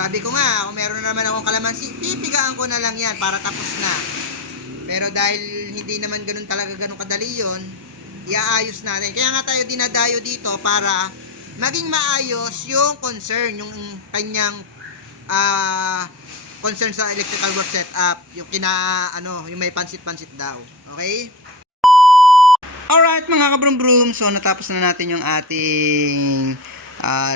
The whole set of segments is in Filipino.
Sabi ko nga, kung meron naman akong kalamansi, pipigaan ko na lang yan para tapos na. Pero dahil hindi naman ganun kadali yun, iaayos natin. Kaya nga tayo dinadayo dito para maging maayos yung concern, yung kanyang concern sa electrical work setup, yung yung may pansit-pansit daw. Okay? Alright mga kabrum-brum, so natapos na natin yung ating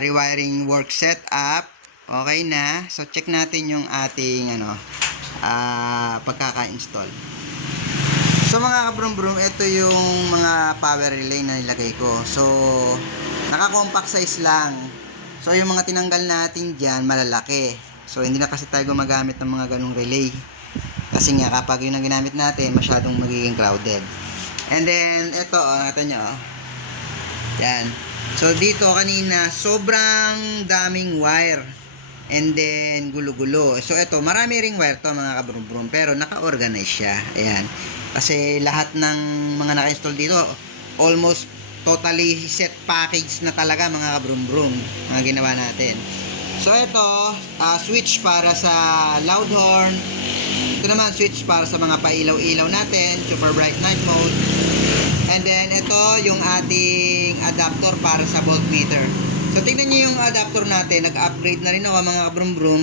rewiring work setup. Okay na. So check natin yung ating pagkaka-install. So mga kabrum-brum, ito yung mga power relay na nilagay ko. So naka-compact size lang. So yung mga tinanggal natin diyan malalaki. So hindi na kasi tayo gumagamit ng mga ganung relay. Kasi nga kapag yun ang ginamit natin, masyadong magiging crowded. And then ito, natin nyo. Yan. So dito kanina, sobrang daming wire. And then gulo-gulo. So ito, marami ring wire to mga kabrum-brum, pero naka-organize siya. Ayan. Kasi lahat ng mga naka-install dito, almost totally set package na talaga mga kabrum-brum, mga ginawa natin. So ito, switch para sa loud horn. Ito naman switch para sa mga pailaw-ilaw natin, super bright night mode. And then ito yung ating adapter para sa voltmeter. So tingnan niyo yung adapter natin, nag-upgrade na rin ako mga kabrum-brum.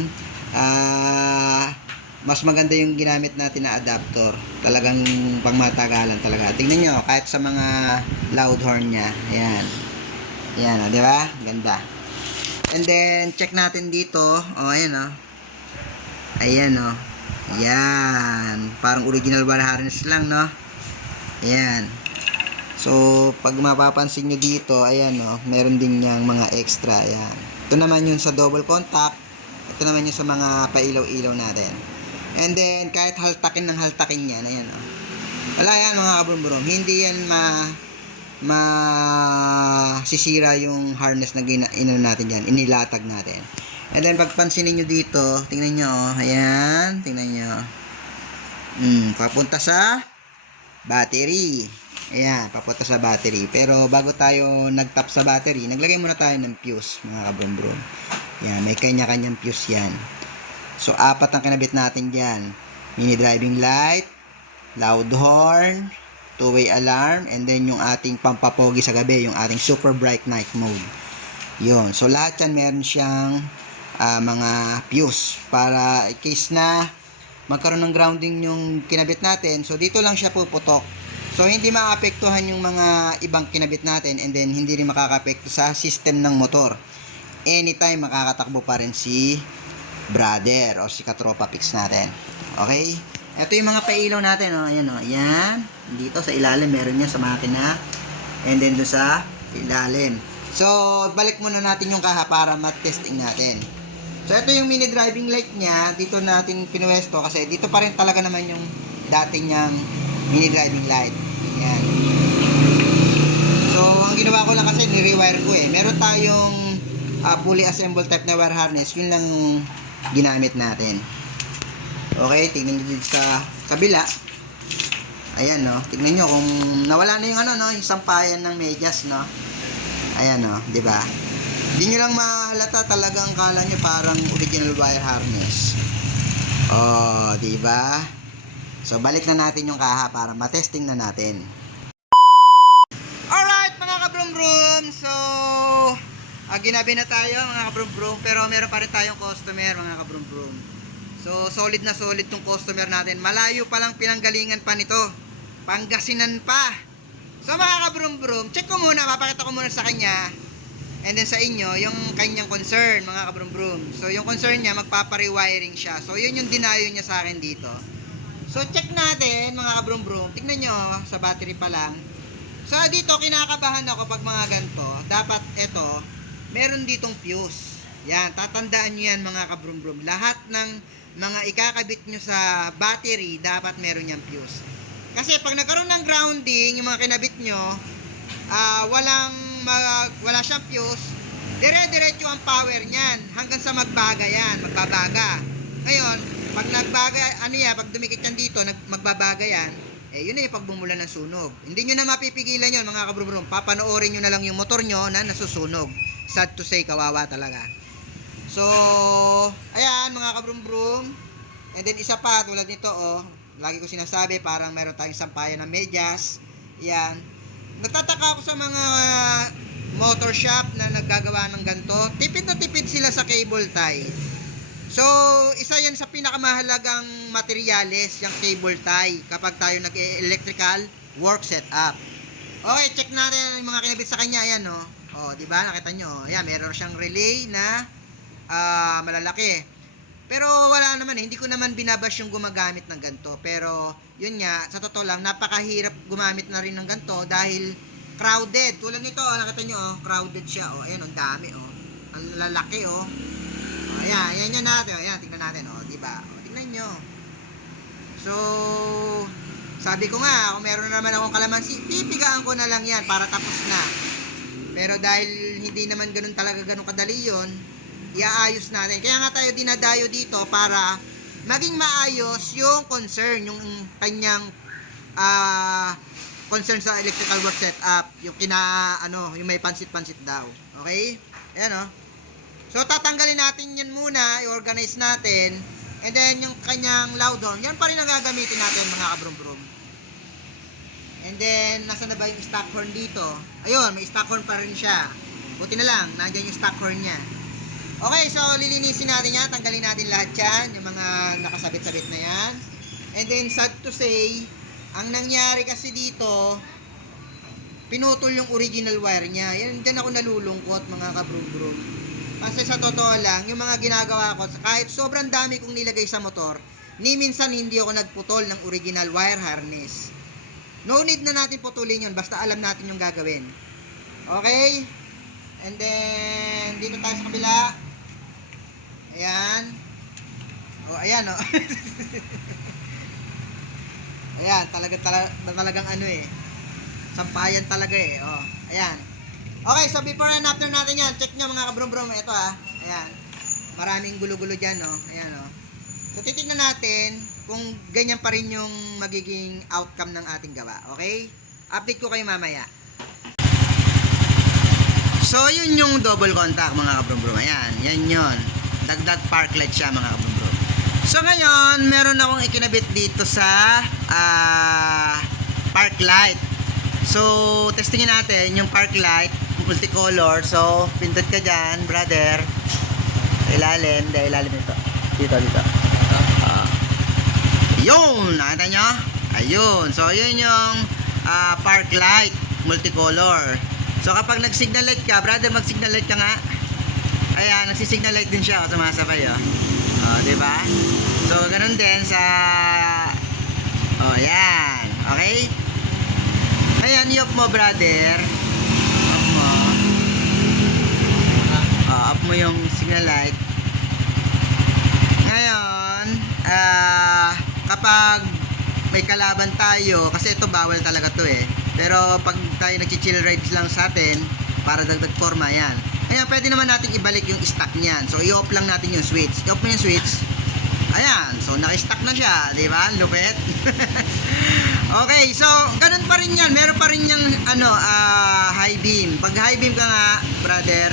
Mas maganda yung ginamit natin na adapter. Talagang pangmatagalan talaga. Tingnan niyo kahit sa mga loud horn niya. Ayan. Ayan, di ba? Ganda. And then check natin dito. Oh, ayan oh. Ayan oh. Ayan. Parang original wire harness lang, no? Ayan. So, pag mapapansin nyo dito, ayan o, meron din niyang mga extra, ayan. Ito naman yung sa double contact, ito naman yung sa mga pailaw-ilaw natin. And then, kahit haltakin ng haltakin yan, ayan o. Wala yan mga kabrum-brum, hindi yan sisira yung harness na natin yan, inilatag natin. And then, pagpansinin nyo dito, tingnan nyo o, ayan, tingnan nyo. Papunta sa battery. Ayan, papunta sa battery. Pero bago tayo nag-tap sa battery, naglagay muna tayo ng fuse, mga kabrum-brum. Ayan, may kanya-kanyang fuse yan. So, 4 ang kinabit natin dyan. Mini driving light, loud horn, two-way alarm, and then yung ating pampapogi sa gabi, yung ating super bright night mode. Yun. So, lahat yan meron siyang mga fuse para in case na magkaroon ng grounding yung kinabit natin. So, dito lang siya puputok. So, hindi maapektuhan yung mga ibang kinabit natin and then hindi rin makakapekto sa system ng motor. Anytime, makakatakbo pa rin si brother o si katropa fix natin. Okay? Ito yung mga pailaw natin. Oh. Ayan, oh. Ayan. Dito sa ilalim, meron yan sa makina. And then doon sa ilalim. So, balik muna natin yung kaha para mat-testing natin. So, ito yung mini driving light niya. Dito natin pinuwesto kasi dito pa rin talaga naman yung dati niyang mini driving light. Ayan. So, ang ginawa ko lang kasi ni-rewire ko eh. Meron tayong fully assembled type na wire harness. Yun lang ginamit natin. Okay, tingnan nyo dito sa kabila. Ayan, no. Tingnan nyo kung nawala na yung yung sampayan ng medyas, no. Ayan, no. Diba? Hindi nyo lang mahalata, talagang kala nyo parang original wire harness. Oh, diba? So, balik na natin yung kaha para matesting na natin. Alright, mga kabrum-brum. So, ginabi na tayo, mga kabrum-brum. Pero meron pa rin tayong customer, mga kabrum-brum. So, solid na solid tong customer natin. Malayo pa lang pinanggalingan pa nito. Pangasinan pa. So, mga kabrum-brum, check ko muna, papakita ko muna sa kanya. And then sa inyo, yung kanyang concern, mga kabrum-brum. So, yung concern niya, magpapa-rewiring siya. So, yun yung dinayo niya sa akin dito. So, check natin, mga kabrum-brum. Tignan nyo, sa battery pa lang. So, dito, kinakabahan ako pag mga ganito. Dapat, ito, meron ditong fuse. Yan, tatandaan nyo yan, mga kabrum-brum. Lahat ng mga ikakabit nyo sa battery, dapat meron yung fuse. Kasi, pag nagkaroon ng grounding, yung mga kinabit nyo, wala siyang fuse, dire-diretso ang power niyan. Hanggang sa magbaga yan, magbabaga. Ngayon, pag nagbaga, pag dumikit yan dito, magbabaga yan, yun na yung pagbumulan ng sunog. Hindi nyo na mapipigilan yun, mga kabrum-brum. Papanoorin nyo na lang yung motor nyo na nasusunog. Sad to say, kawawa talaga. So, ayan mga kabrum-brum. And then isa pa, tulad nito, oh, lagi ko sinasabi, parang meron tayong sampayan ng medyas. Yan. Nagtataka ako sa mga motor shop na naggagawa ng ganito. Tipid na tipid sila sa cable tie. So, isa yan sa pinakamahalagang materyales, yung cable tie, kapag tayo nag-electrical work setup. Okay, check natin yung mga kinabit sa kanya. Ayan, oh. Oh, di ba? Nakita nyo. Ayan, meron siyang relay na malalaki. Pero wala naman eh. Hindi ko naman binabash yung gumagamit ng ganito. Pero, yun nga, sa totoo lang, napakahirap gumamit na rin ng ganito dahil crowded. Tulad nito, oh, nakita nyo, oh, crowded siya. Oh, ayan, ang dami, oh. Ang lalaki, oh. Oh, ayan, ayan yan natin. Ayan, tingnan natin, oh, di ba? Oh, tingnan nyo. So, sabi ko nga, kung meron na naman akong kalamansi, pipigaan ko na lang yan para tapos na. Pero dahil hindi naman ganun talaga ganun kadali yun, iaayos natin. Kaya nga tayo dinadayo dito para maging maayos yung concern, yung kanyang concern sa electrical work setup, yung yung may pansit-pansit daw. Okay? Ayan, oh. So, tatanggalin natin yan muna, i-organize natin, and then yung kanyang loudon, yan pa rin ang gagamitin natin mga kabrum-brum. And then, nasa na ba yung stock horn dito? Ayun, may stock horn pa rin siya. Buti na lang, nandiyan yung stock horn niya. Okay, so lilinisin natin yan, tanggalin natin lahat yan, yung mga nakasabit-sabit na yan. And then, sad to say, ang nangyari kasi dito, pinutol yung original wire niya. Yan, dyan ako nalulungkot mga kabrum-brum. Kasi sa totoo lang, yung mga ginagawa ko, kahit sobrang dami kong nilagay sa motor, ni minsan hindi ako nagputol ng original wire harness. No need na natin putulin yun, basta alam natin yung gagawin. Okay? And then, dito tayo sa kabila. Ayan. Oh, ayan, oh. Ayan, talagang ano eh. Sampayan talaga eh, oh. Ayan. Okay, so before and after natin yan, check nyo mga kabrum-brum. Ito ah, ayan. Maraming gulo-gulo dyan, oh. Ayan, oh. So, titignan natin kung ganyan pa rin yung magiging outcome ng ating gawa. Okay? Update ko kayo mamaya. So, yun yung double contact mga kabrum-brum. Ayan, yan yun. Dagdag park light siya mga kabrum-brum. So, ngayon, meron akong ikinabit dito sa park light. So, testingin natin yung park light, multicolor. So, pindot ka dyan, brother. Ilalim ito. Dito. Yun, nakita nyo? Ayun. So, yun yung park light, multicolor. So, kapag nag-signal light ka, brother, mag-signal light ka nga. Ayan, nagsisignal light din siya. O, sumasabay, o. O, diba? So, ganun din sa... O, yan. Okay? Ayan, i-off mo, brother. Off mo. O, off mo yung signal light. Ngayon, kapag may kalaban tayo, kasi ito bawal talaga to eh. Pero pag tayo nag-chill rides lang sa atin, para dagdag forma, yan. Ayan, pwede naman natin ibalik yung stock niyan. So, i-off lang natin yung switch. I-off mo yung switch. Ayan, so naka-stock na siya, di ba? Lupit. Okay, so ganun pa rin yan. Meron pa rin yung high beam. Pag high beam ka nga, brother,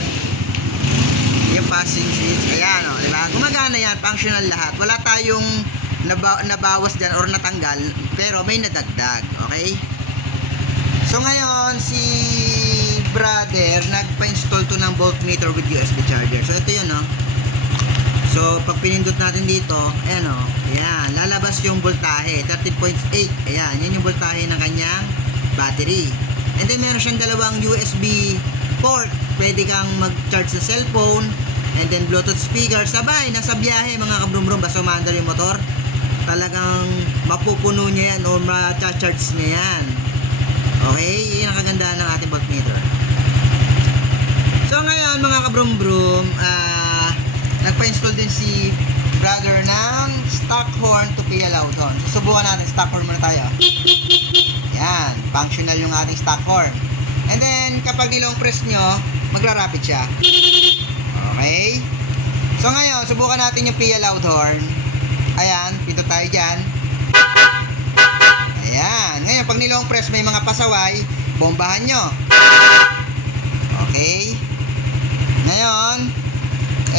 yung passing switch, ayan, o, di ba? Gumagana yan, functional lahat. Wala tayong nabawas dyan or natanggal, pero may nadagdag, okay? So ngayon, si brother nagpa-install to ng voltmeter with USB charger. So ito yun, no? So pag pinindot natin dito, ayan, o, ayan, lalabas yung voltahe, 13.8. Ayan, yan yung voltahe ng kanyang battery. And then meron siyang dalawang USB port. Pwede kang mag-charge sa cellphone, and then Bluetooth speaker. Sabay, nasa biyahe mga kabrum-brum, basta umaandar yung motor, talagang mapupuno niya yan o ma-charge niya yan. Okay, yun ang kagandahan ng ating voltmeter. So ngayon mga kabrum-brum, nagpa-install din si brother ng stock horn to PIA loudon. Susubukan natin, stock horn muna tayo. Yan, functional yung ating stock horn. And then, kapag nilong press nyo, magra-rapid siya. Okay? So ngayon, subukan natin yung PIA loud horn. Ayan, pinto tayo dyan. Ayan. Ngayon, pag nilong press, may mga pasaway, bombahan nyo. Okay? Ngayon,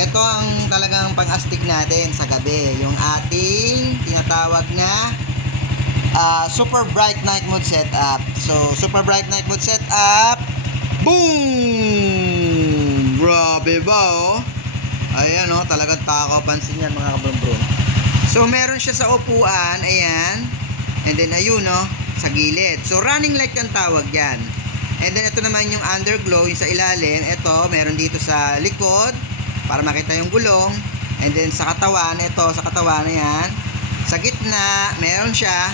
ito ang talagang pang-astig natin sa gabi. Yung ating tinatawag na Super Bright Night Mode Setup. So, Super Bright Night Mode Setup. Boom! Grabe ba, oh? Ayan, oh. Talagang takaw pansin yan, mga kabrombron. So, meron siya sa upuan. Ayan. And then, ayun, oh. Sa gilid. So, running light ang tawag yan. And then, ito naman yung underglow, yung sa ilalim. Ito, meron dito sa likod para makita yung gulong. And then, sa katawan, ito, sa katawan na yan. Sa gitna, meron siya.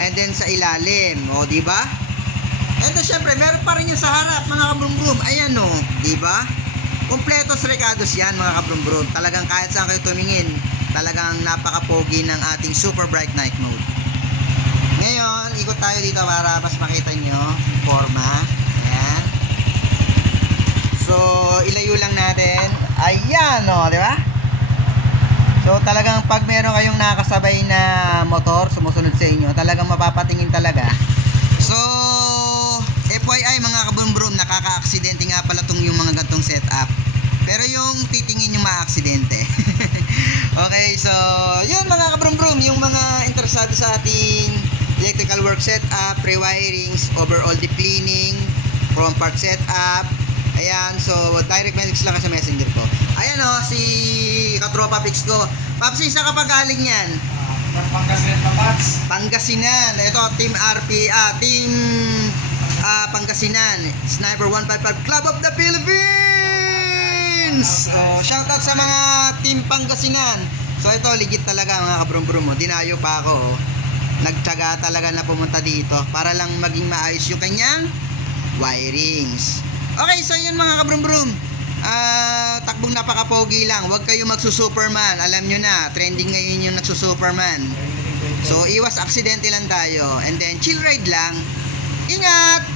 And then, sa ilalim. O, di ba? Ito, syempre, meron pa rin yung sa harap, mga kabrum-brum. Ayan, o. Di ba? Kompletos recados yan, mga kabrum-brum. Talagang kahit saan kayo tumingin, talagang napaka-pogi ng ating Super Bright Night Mode. Ngayon, ikot tayo dito para mas makita nyo yung forma. Ayan. So, ilayo lang natin. Ayan, o, di ba? So, talagang pag meron kayong nakasabay na motor, sumusunod sa inyo, talagang mapapatingin talaga. So, FYI mga kabrum-brum, nakaka-aksidente nga pala tong yung mga gantong setup. Pero yung titingin yung ma-aksidente. Okay, so, yun mga kabrum-brum, yung mga interesado sa ating electrical work setup, pre-wirings, overall deep cleaning, from part setup. Ayan, so direct message lang sa messenger ko. Ayan o, si katropa Pix ko. Papsi, saan ka pa galing yan? Pangasinan pa, Pats. Pangasinan. Ito, Team RP, Team Pangasinan. Sniper 155 Club of the Philippines! Shoutout sa mga Team Pangasinan. So ito, legit talaga mga kabrum-brum. Dinayo pa ako. Nagtyaga talaga na pumunta dito para lang maging maayos yung kanyang wirings. Okay, so yun mga kabrum-brum. Takbong napaka-pogi lang. Huwag kayo magsusuperman. Alam nyo na, trending ngayon yung nagsusuperman. So, iwas aksidente lang tayo. And then, chill ride lang. Ingat!